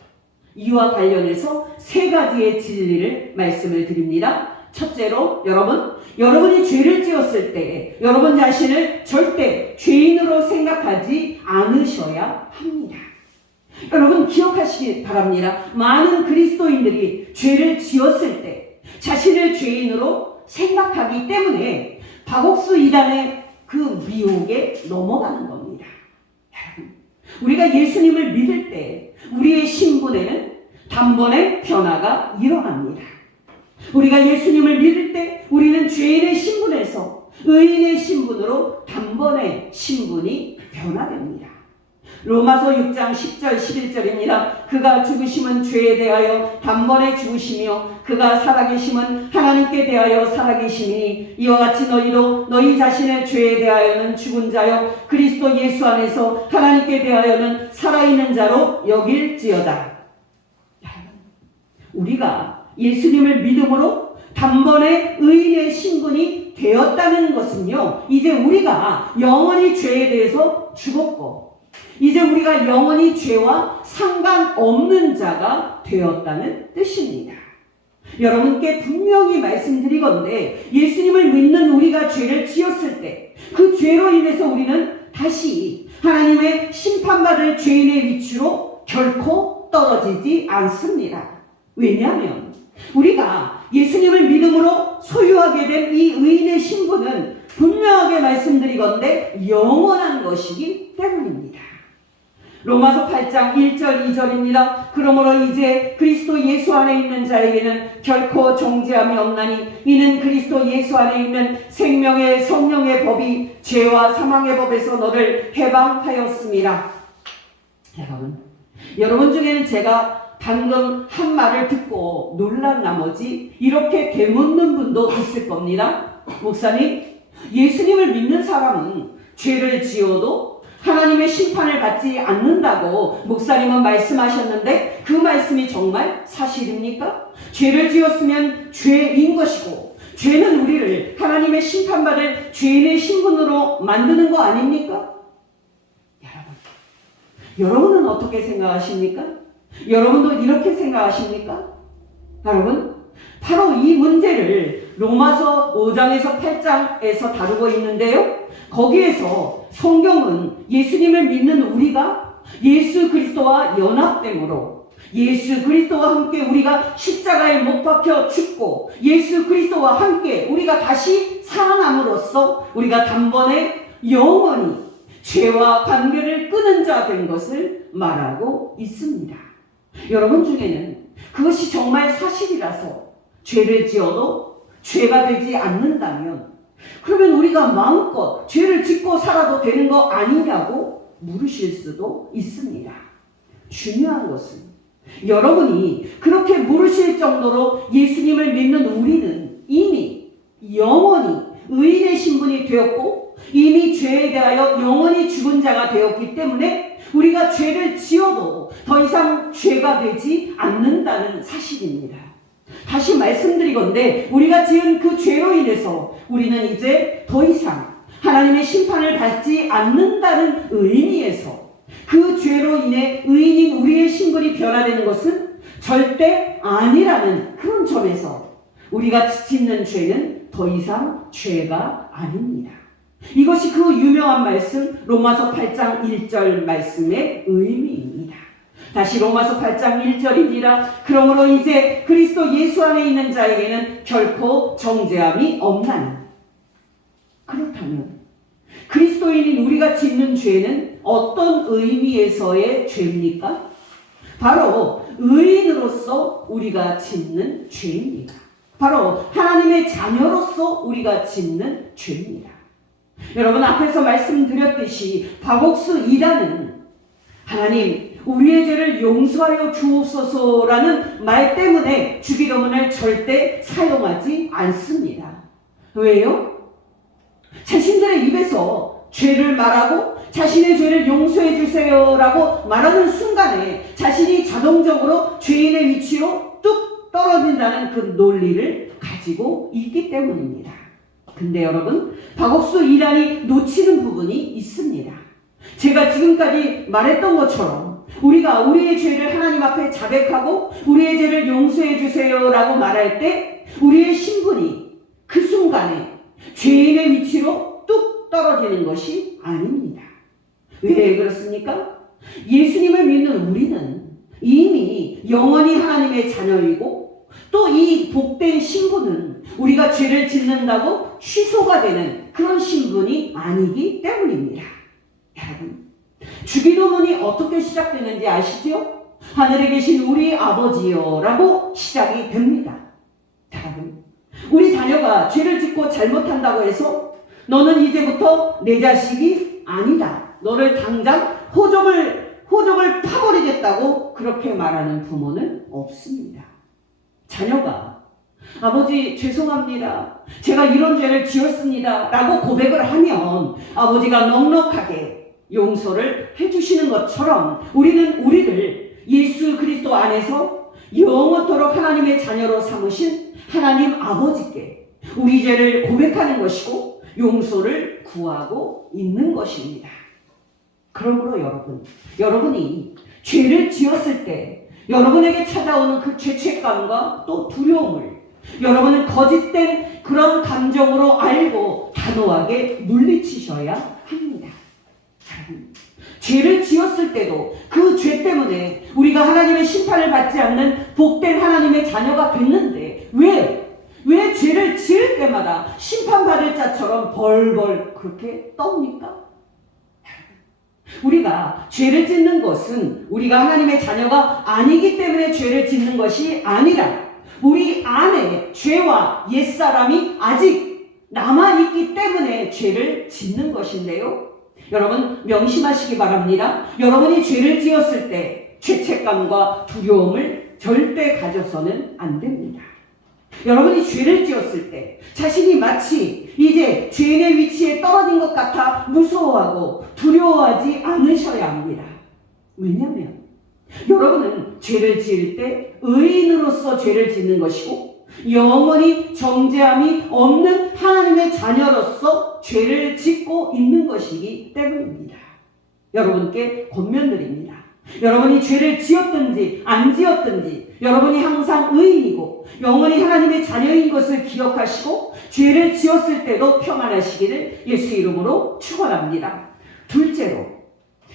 이와 관련해서 세 가지의 진리를 말씀을 드립니다. 첫째로 여러분이 죄를 지었을 때 여러분 자신을 절대 죄인으로 생각하지 않으셔야 합니다. 여러분 기억하시기 바랍니다. 많은 그리스도인들이 죄를 지었을 때 자신을 죄인으로 생각하기 때문에 박옥수 이단의 그 미혹에 넘어가는 겁니다. 여러분, 우리가 예수님을 믿을 때 우리의 신분에는 단번에 변화가 일어납니다. 우리가 예수님을 믿을 때 우리는 죄인의 신분에서 의인의 신분으로 단번에 신분이 변화됩니다. 로마서 6장 10절 11절입니다. 그가 죽으심은 죄에 대하여 단번에 죽으시며 그가 살아계심은 하나님께 대하여 살아계심이니 이와 같이 너희도 너희 자신의 죄에 대하여는 죽은 자요 그리스도 예수 안에서 하나님께 대하여는 살아있는 자로 여길지어다. 우리가 예수님을 믿음으로 단번에 의인의 신분이 되었다는 것은요, 이제 우리가 영원히 죄에 대해서 죽었고 이제 우리가 영원히 죄와 상관없는 자가 되었다는 뜻입니다. 여러분께 분명히 말씀드리건대 예수님을 믿는 우리가 죄를 지었을 때 그 죄로 인해서 우리는 다시 하나님의 심판받을 죄인의 위치로 결코 떨어지지 않습니다. 왜냐하면 우리가 예수님을 믿음으로 소유하게 된 이 의인의 신분은 분명하게 말씀드리건대 영원한 것이기 때문입니다. 로마서 8장 1절 2절입니다. 그러므로 이제 그리스도 예수 안에 있는 자에게는 결코 정죄함이 없나니 이는 그리스도 예수 안에 있는 생명의 성령의 법이 죄와 사망의 법에서 너를 해방하였습니다. 여러분 중에는 제가 방금 한 말을 듣고 놀란 나머지 이렇게 되묻는 분도 있을 겁니다. 목사님, 예수님을 믿는 사람은 죄를 지어도 하나님의 심판을 받지 않는다고 목사님은 말씀하셨는데 그 말씀이 정말 사실입니까? 죄를 지었으면 죄인 것이고 죄는 우리를 하나님의 심판받을 죄인의 신분으로 만드는 거 아닙니까? 여러분은 어떻게 생각하십니까? 여러분도 이렇게 생각하십니까? 여러분, 바로 이 문제를 로마서 5장에서 8장에서 다루고 있는데요. 거기에서 성경은 예수님을 믿는 우리가 예수 그리스도와 연합됨으로 예수 그리스도와 함께 우리가 십자가에 못 박혀 죽고 예수 그리스도와 함께 우리가 다시 살아남으로써 우리가 단번에 영원히 죄와 관계를 끊은 자 된 것을 말하고 있습니다. 여러분 중에는 그것이 정말 사실이라서 죄를 지어도 죄가 되지 않는다면 그러면 우리가 마음껏 죄를 짓고 살아도 되는 거 아니냐고 물으실 수도 있습니다. 중요한 것은 여러분이 그렇게 물으실 정도로 예수님을 믿는 우리는 이미 영원히 의인의 신분이 되었고 이미 죄에 대하여 영원히 죽은 자가 되었기 때문에 우리가 죄를 지어도 더 이상 죄가 되지 않는다는 사실입니다. 다시 말씀드리건대 우리가 지은 그 죄로 인해서 우리는 이제 더 이상 하나님의 심판을 받지 않는다는 의미에서 그 죄로 인해 의인인 우리의 신분이 변화되는 것은 절대 아니라는 그런 점에서 우리가 짓는 죄는 더 이상 죄가 아닙니다. 이것이 그 유명한 말씀 로마서 8장 1절 말씀의 의미입니다. 다시 로마서 8장 1절입니다. 그러므로 이제 그리스도 예수 안에 있는 자에게는 결코 정죄함이 없나니. 그렇다면 그리스도인인 우리가 짓는 죄는 어떤 의미에서의 죄입니까? 바로 의인으로서 우리가 짓는 죄입니다. 바로 하나님의 자녀로서 우리가 짓는 죄입니다. 여러분 앞에서 말씀드렸듯이 박옥수 이단은 하나님 우리의 죄를 용서하여 주옵소서라는 말 때문에 주기도문을 절대 사용하지 않습니다. 왜요? 자신들의 입에서 죄를 말하고 자신의 죄를 용서해 주세요라고 말하는 순간에 자신이 자동적으로 죄인의 위치로 뚝 떨어진다는 그 논리를 가지고 있기 때문입니다. 근데 여러분, 박옥수 이단이 놓치는 부분이 있습니다. 제가 지금까지 말했던 것처럼 우리가 우리의 죄를 하나님 앞에 자백하고 우리의 죄를 용서해 주세요라고 말할 때 우리의 신분이 그 순간에 죄인의 위치로 뚝 떨어지는 것이 아닙니다. 왜 그렇습니까? 예수님을 믿는 우리는 이미 영원히 하나님의 자녀이고 또 이 복된 신분은 우리가 죄를 짓는다고 취소가 되는 그런 신분이 아니기 때문입니다. 여러분, 주기도문이 어떻게 시작되는지 아시죠? 하늘에 계신 우리 아버지여 라고 시작이 됩니다. 여러분, 우리 자녀가 죄를 짓고 잘못한다고 해서 너는 이제부터 내 자식이 아니다, 너를 당장 호적을 파버리겠다고 그렇게 말하는 부모는 없습니다. 자녀가 아버지 죄송합니다, 제가 이런 죄를 지었습니다 라고 고백을 하면 아버지가 넉넉하게 용서를 해주시는 것처럼 우리는 우리를 예수 그리스도 안에서 영원토록 하나님의 자녀로 삼으신 하나님 아버지께 우리 죄를 고백하는 것이고 용서를 구하고 있는 것입니다. 그러므로 여러분이 죄를 지었을 때 여러분에게 찾아오는 그 죄책감과 또 두려움을 여러분은 거짓된 그런 감정으로 알고 단호하게 물리치셔야 합니다. 죄를 지었을 때도 그 죄 때문에 우리가 하나님의 심판을 받지 않는 복된 하나님의 자녀가 됐는데 왜 죄를 지을 때마다 심판받을 자처럼 벌벌 그렇게 떠옵니까? 우리가 죄를 짓는 것은 우리가 하나님의 자녀가 아니기 때문에 죄를 짓는 것이 아니라 우리 안에 죄와 옛사람이 아직 남아있기 때문에 죄를 짓는 것인데요. 여러분 명심하시기 바랍니다. 여러분이 죄를 지었을 때 죄책감과 두려움을 절대 가져서는 안 됩니다. 여러분이 죄를 지었을 때 자신이 마치 이제 죄인의 위치에 떨어진 것 같아 무서워하고 두려워하지 않으셔야 합니다. 왜냐하면 여러분은 죄를 지을 때 의인으로서 죄를 짓는 것이고 영원히 정죄함이 없는 하나님의 자녀로서 죄를 짓고 있는 것이기 때문입니다. 여러분께 권면드립니다. 여러분이 죄를 지었든지 안 지었든지 여러분이 항상 의인이고 영원히 하나님의 자녀인 것을 기억하시고 죄를 지었을 때도 평안하시기를 예수 이름으로 축원합니다. 둘째로,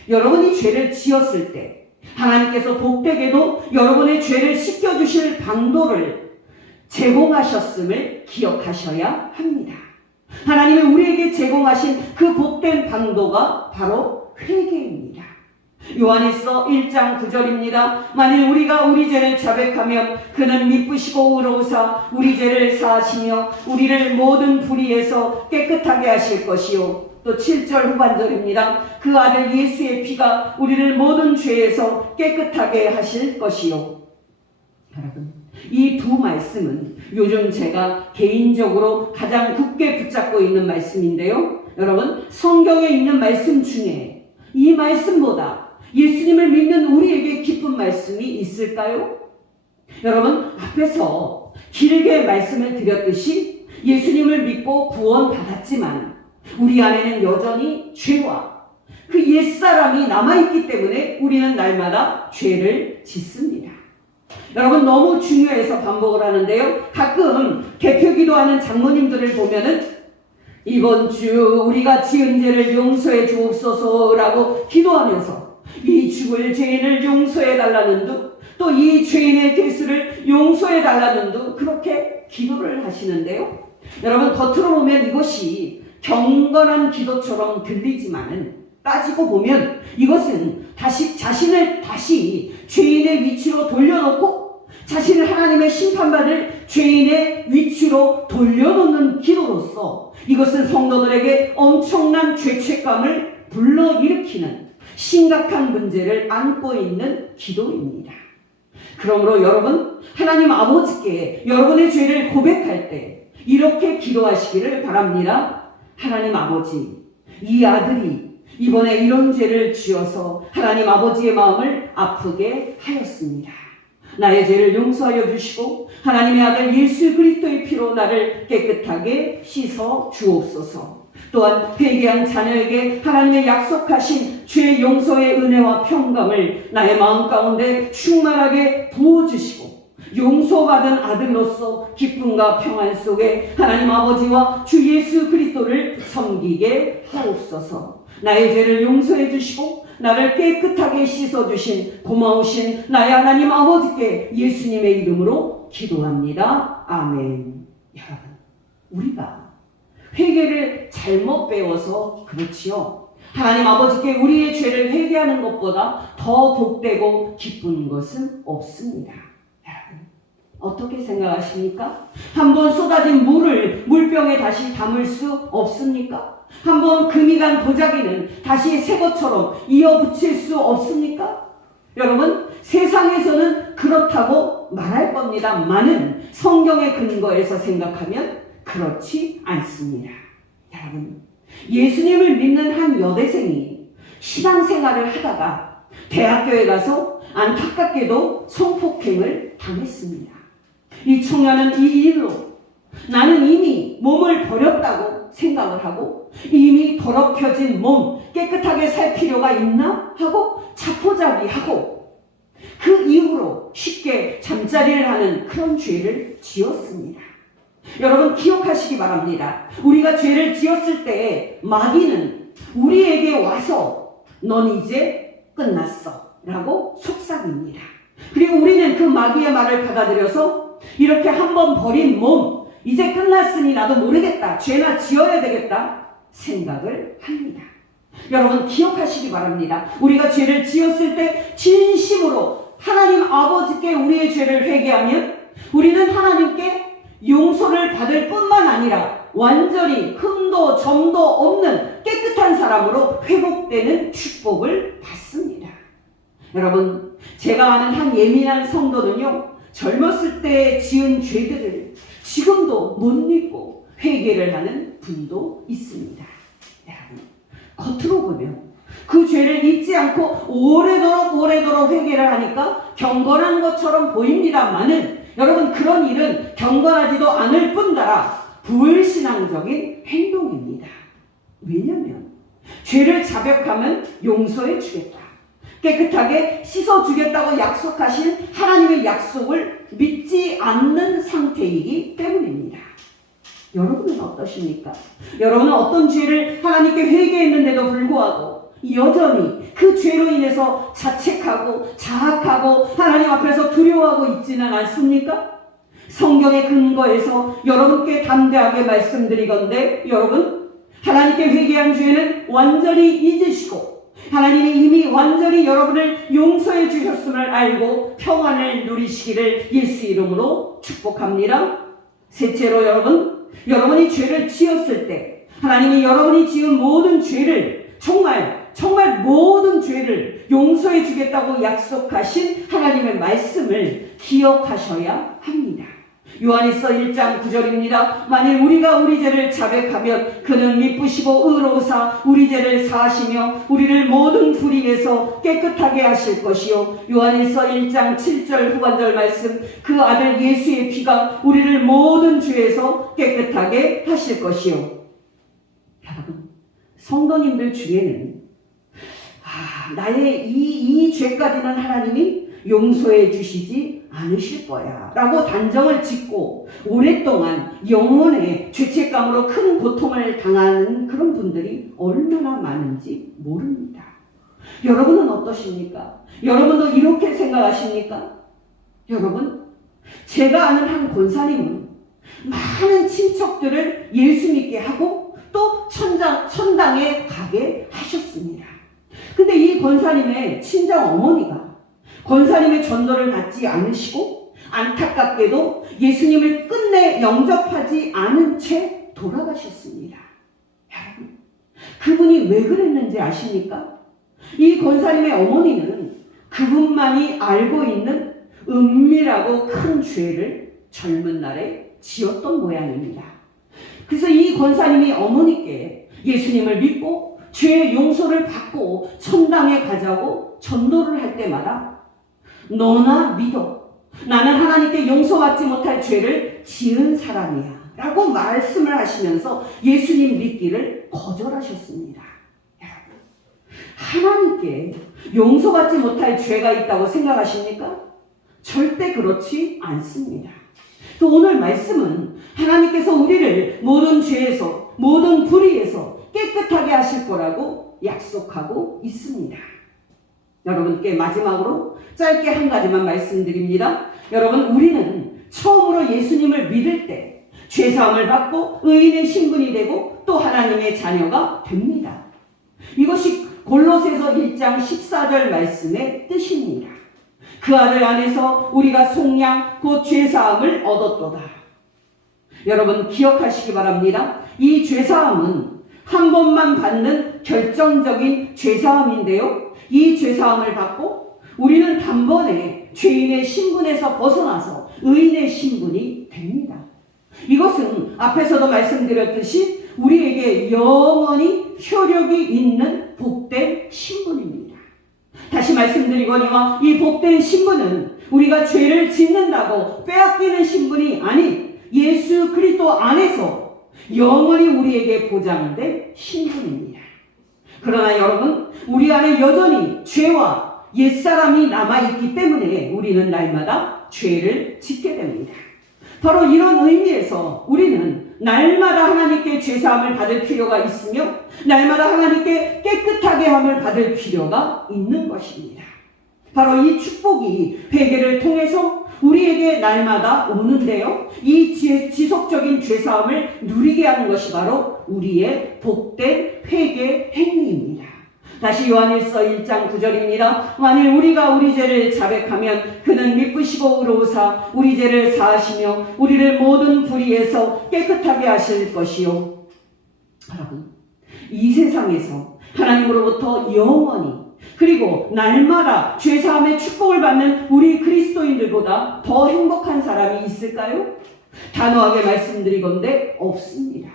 여러분이 죄를 지었을 때 하나님께서 복되게도 여러분의 죄를 씻겨주실 방도를 제공하셨음을 기억하셔야 합니다. 하나님이 우리에게 제공하신 그 복된 방도가 바로 회개입니다. 요한일서 1장 9절입니다. 만일 우리가 우리 죄를 자백하면 그는 미쁘시고 의로우사 우리 죄를 사하시며 우리를 모든 불의에서 깨끗하게 하실 것이요. 또 7절 후반절입니다. 그 아들 예수의 피가 우리를 모든 죄에서 깨끗하게 하실 것이요. 여러분, 이 두 말씀은 요즘 제가 개인적으로 가장 굳게 붙잡고 있는 말씀인데요. 여러분, 성경에 있는 말씀 중에 이 말씀보다 예수님을 믿는 우리에게 기쁜 말씀이 있을까요? 여러분, 앞에서 길게 말씀을 드렸듯이 예수님을 믿고 구원받았지만 우리 안에는 여전히 죄와 그 옛사람이 남아있기 때문에 우리는 날마다 죄를 짓습니다. 여러분, 너무 중요해서 반복을 하는데요. 가끔 개표기도하는 장로님들을 보면은 이번 주 우리가 지은 죄를 용서해 주옵소서라고 기도하면서 이 죽을 죄인을 용서해 달라는 듯 또 이 죄인의 개수를 용서해 달라는 듯 그렇게 기도를 하시는데요. 여러분, 겉으로 보면 이것이 경건한 기도처럼 들리지만은 따지고 보면 이것은 자신을 다시 죄인의 위치로 돌려놓고 자신을 하나님의 심판받을 죄인의 위치로 돌려놓는 기도로서 이것은 성도들에게 엄청난 죄책감을 불러일으키는 심각한 문제를 안고 있는 기도입니다. 그러므로 여러분, 하나님 아버지께 여러분의 죄를 고백할 때 이렇게 기도하시기를 바랍니다. 하나님 아버지, 이 아들이 이번에 이런 죄를 지어서 하나님 아버지의 마음을 아프게 하였습니다. 나의 죄를 용서하여 주시고 하나님의 아들 예수 그리스도의 피로 나를 깨끗하게 씻어 주옵소서. 또한 회개한 자녀에게 하나님의 약속하신 죄 용서의 은혜와 평강을 나의 마음 가운데 충만하게 부어주시고 용서받은 아들로서 기쁨과 평안 속에 하나님 아버지와 주 예수 그리스도를 섬기게 하옵소서. 나의 죄를 용서해 주시고 나를 깨끗하게 씻어주신 고마우신 나의 하나님 아버지께 예수님의 이름으로 기도합니다. 아멘. 여러분, 우리가 회개를 잘못 배워서 그렇지요. 하나님 아버지께 우리의 죄를 회개하는 것보다 더 복되고 기쁜 것은 없습니다. 여러분, 어떻게 생각하십니까? 한번 쏟아진 물을 물병에 다시 담을 수 없습니까? 한번 금이 간 도자기는 다시 새 것처럼 이어붙일 수 없습니까? 여러분, 세상에서는 그렇다고 말할 겁니다만은 성경의 근거에서 생각하면 그렇지 않습니다. 여러분, 예수님을 믿는 한 여대생이 신앙생활을 하다가 대학교에 가서 안타깝게도 성폭행을 당했습니다. 이 청년은 이 일로 나는 이미 몸을 버렸다고 생각을 하고 이미 더럽혀진 몸 깨끗하게 살 필요가 있나 하고 자포자기하고 그 이후로 쉽게 잠자리를 하는 그런 죄를 지었습니다. 여러분, 기억하시기 바랍니다. 우리가 죄를 지었을 때 마귀는 우리에게 와서 넌 이제 끝났어 라고 속삭입니다. 그리고 우리는 그 마귀의 말을 받아들여서 이렇게 한번 버린 몸 이제 끝났으니 나도 모르겠다, 죄나 지어야 되겠다 생각을 합니다. 여러분, 기억하시기 바랍니다. 우리가 죄를 지었을 때 진심으로 하나님 아버지께 우리의 죄를 회개하면 우리는 하나님께 용서를 받을 뿐만 아니라 완전히 흠도 점도 없는 깨끗한 사람으로 회복되는 축복을 받습니다. 여러분, 제가 아는 한 예민한 성도는요, 젊었을 때 지은 죄들을 지금도 못 잊고 회개를 하는 분도 있습니다. 여러분, 겉으로 보면 그 죄를 잊지 않고 오래도록 회개를 하니까 경건한 것처럼 보입니다만은 여러분, 그런 일은 경건하지도 않을 뿐더러 불신앙적인 행동입니다. 왜냐하면 죄를 자백하면 용서해 주겠다, 깨끗하게 씻어주겠다고 약속하신 하나님의 약속을 믿지 않는 상태이기 때문입니다. 여러분은 어떠십니까? 여러분은 어떤 죄를 하나님께 회개했는데도 불구하고 여전히 그 죄로 인해서 자책하고 자학하고 하나님 앞에서 두려워하고 있지는 않습니까? 성경의 근거에서 여러분께 담대하게 말씀드리건대 여러분, 하나님께 회개한 죄는 완전히 잊으시고 하나님이 이미 완전히 여러분을 용서해 주셨음을 알고 평안을 누리시기를 예수 이름으로 축복합니다. 셋째로 여러분이 죄를 지었을 때 하나님이 여러분이 지은 모든 죄를 정말 모든 죄를 용서해 주겠다고 약속하신 하나님의 말씀을 기억하셔야 합니다. 요한일서 1장 9절입니다. 만일 우리가 우리 죄를 자백하면 그는 미쁘시고 의로우사 우리 죄를 사하시며 우리를 모든 불의에서 깨끗하게 하실 것이요. 요한일서 1장 7절 후반절 말씀, 그 아들 예수의 피가 우리를 모든 죄에서 깨끗하게 하실 것이요. 여러분, 성도님들 중에는 나의 이 죄까지는 하나님이 용서해 주시지 않으실 거야 라고 단정을 짓고 오랫동안 영혼의 죄책감으로 큰 고통을 당하는 그런 분들이 얼마나 많은지 모릅니다. 여러분은 어떠십니까? 여러분도 이렇게 생각하십니까? 여러분, 제가 아는 한 권사님은 많은 친척들을 예수 믿게 하고 또 천당에 가게 하셨습니다. 근데 이 권사님의 친정 어머니가 권사님의 전도를 받지 않으시고 안타깝게도 예수님을 끝내 영접하지 않은 채 돌아가셨습니다. 여러분, 그분이 왜 그랬는지 아십니까? 이 권사님의 어머니는 그분만이 알고 있는 은밀하고 큰 죄를 젊은 날에 지었던 모양입니다. 그래서 이 권사님이 어머니께 예수님을 믿고 죄의 용서를 받고 천당에 가자고 전도를 할 때마다 너나 믿어, 나는 하나님께 용서받지 못할 죄를 지은 사람이야 라고 말씀을 하시면서 예수님 믿기를 거절하셨습니다. 여러분, 하나님께 용서받지 못할 죄가 있다고 생각하십니까? 절대 그렇지 않습니다. 그래서 오늘 말씀은 하나님께서 우리를 모든 죄에서, 모든 불의에서 깨끗하게 하실 거라고 약속하고 있습니다. 여러분께 마지막으로 짧게 한 가지만 말씀드립니다. 여러분, 우리는 처음으로 예수님을 믿을 때 죄사함을 받고 의인의 신분이 되고 또 하나님의 자녀가 됩니다. 이것이 골로새서 1장 14절 말씀의 뜻입니다. 그 아들 안에서 우리가 속량 곧 죄사함을 얻었도다. 여러분 기억하시기 바랍니다. 이 죄사함은 한 번만 받는 결정적인 죄사함인데요. 이 죄사함을 받고 우리는 단번에 죄인의 신분에서 벗어나서 의인의 신분이 됩니다. 이것은 앞에서도 말씀드렸듯이 우리에게 영원히 효력이 있는 복된 신분입니다. 다시 말씀드리거니와 이 복된 신분은 우리가 죄를 짓는다고 빼앗기는 신분이 아닌 예수 그리스도 안에서 영원히 우리에게 보장된 신분입니다. 그러나 여러분, 우리 안에 여전히 죄와 옛사람이 남아있기 때문에 우리는 날마다 죄를 짓게 됩니다. 바로 이런 의미에서 우리는 날마다 하나님께 죄사함을 받을 필요가 있으며 날마다 하나님께 깨끗하게 함을 받을 필요가 있는 것입니다. 바로 이 축복이 회개를 통해서 우리에게 날마다 오는데요. 이 지속적인 죄사함을 누리게 하는 것이 바로 우리의 복된 회개 행위입니다. 다시 요한일서 1장 9절입니다. 만일 우리가 우리 죄를 자백하면 그는 미쁘시고 의로우사 우리 죄를 사하시며 우리를 모든 불의에서 깨끗하게 하실 것이요. 여러분, 이 세상에서 하나님으로부터 영원히 그리고 날마다 죄사함의 축복을 받는 우리 그리스도인들보다 더 행복한 사람이 있을까요? 단호하게 말씀드리건대 없습니다.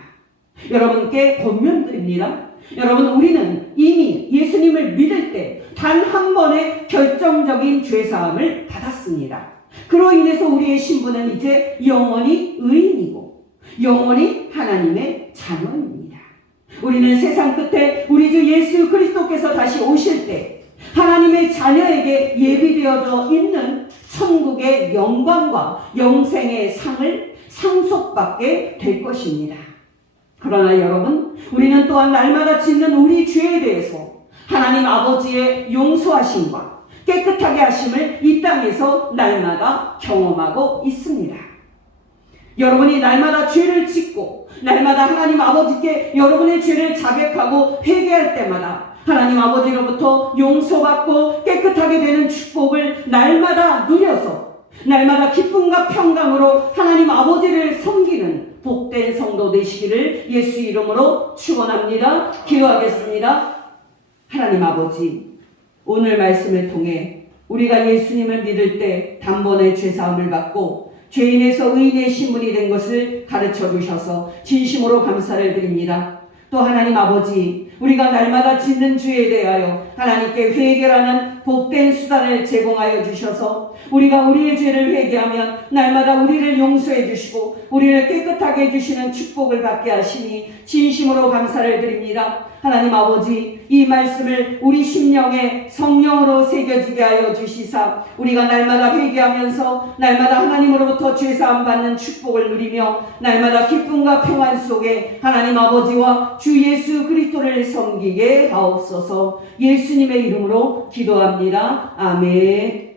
여러분께 권면드립니다. 여러분, 우리는 이미 예수님을 믿을 때 단 한 번의 결정적인 죄사함을 받았습니다. 그로 인해서 우리의 신분은 이제 영원히 의인이고 영원히 하나님의 자녀입니다. 우리는 세상 끝에 우리 주 예수 그리스도께서 다시 오실 때 하나님의 자녀에게 예비되어져 있는 천국의 영광과 영생의 상을 상속받게 될 것입니다. 그러나 여러분, 우리는 또한 날마다 짓는 우리 죄에 대해서 하나님 아버지의 용서하심과 깨끗하게 하심을 이 땅에서 날마다 경험하고 있습니다. 여러분이 날마다 죄를 짓고 날마다 하나님 아버지께 여러분의 죄를 자백하고 회개할 때마다 하나님 아버지로부터 용서받고 깨끗하게 되는 축복을 날마다 누려서 날마다 기쁨과 평강으로 하나님 아버지를 섬기는 복된 성도 되시기를 예수 이름으로 축원합니다. 기도하겠습니다. 하나님 아버지, 오늘 말씀을 통해 우리가 예수님을 믿을 때 단번에 죄사함을 받고 죄인에서 의인의 신분이 된 것을 가르쳐 주셔서 진심으로 감사를 드립니다. 또 하나님 아버지, 우리가 날마다 짓는 죄에 대하여 하나님께 회개라는 복된 수단을 제공하여 주셔서 우리가 우리의 죄를 회개하면 날마다 우리를 용서해 주시고 우리를 깨끗하게 해주시는 축복을 받게 하시니 진심으로 감사를 드립니다. 하나님 아버지, 이 말씀을 우리 심령에 성령으로 새겨지게 하여 주시사 우리가 날마다 회개하면서 날마다 하나님으로부터 죄사함 받는 축복을 누리며 날마다 기쁨과 평안 속에 하나님 아버지와 주 예수 그리스도를 섬기게 하옵소서. 예수님의 이름으로 기도합니다. 아멘.